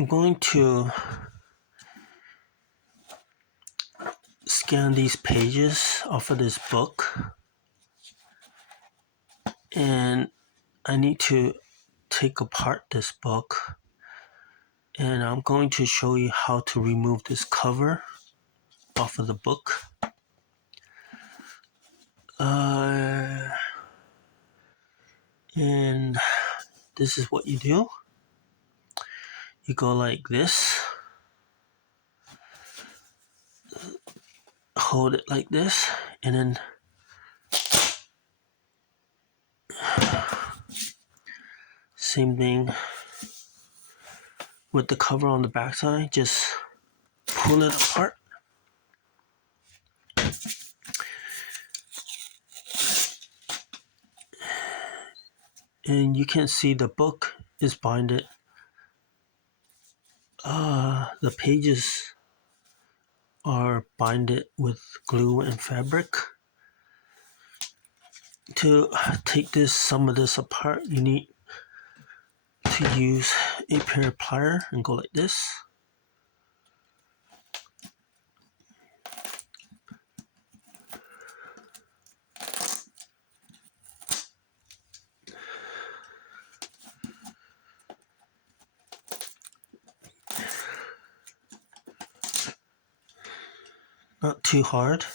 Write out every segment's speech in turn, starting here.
I'm going to scan these pages off of this book, and I need to take apart this book, and I'm going to show you how to remove this cover off of the book. And this is what you do. You go like this, hold it like this, and then same thing with the cover on the back side, just pull it apart. And you can see the book is binded. The pages are binded with glue and fabric. To take some of this apart, you need to use a pair of pliers and go like this. Not too hard.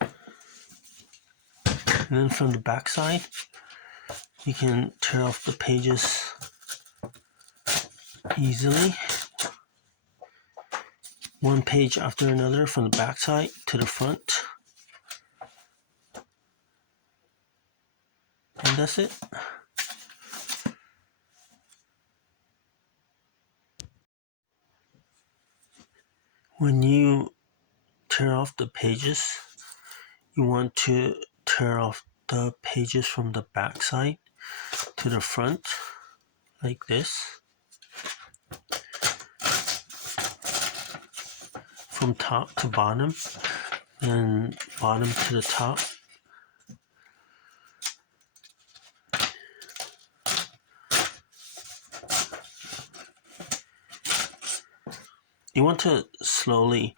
And then from the back side, you can tear off the pages easily. One page after another from the back side to the front. And that's it. When you tear off the pages, you want to tear off the pages from the back side to the front, like this. From top to bottom, and bottom to the top. You want to slowly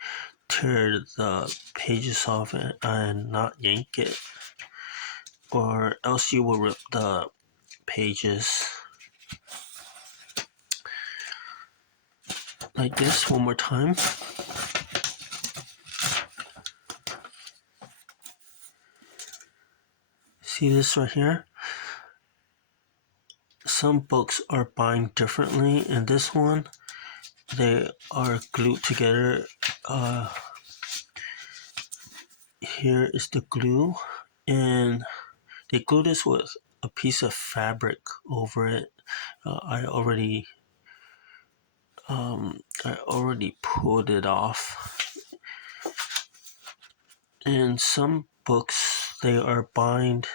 tear the pages off and not yank it, or else you will rip the pages. Like this, one more time. See this right here? Some books are bound differently, and this one, they are glued together. Here is the glue, and they glue this with a piece of fabric over it. I already pulled it off. And some books, they are bound.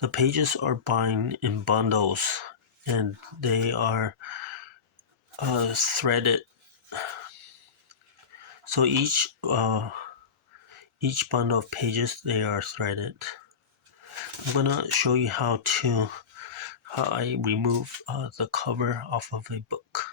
The pages are bound in bundles, and they are threaded. So each bundle of pages, they are threaded. I'm gonna show you how I remove the cover off of the book.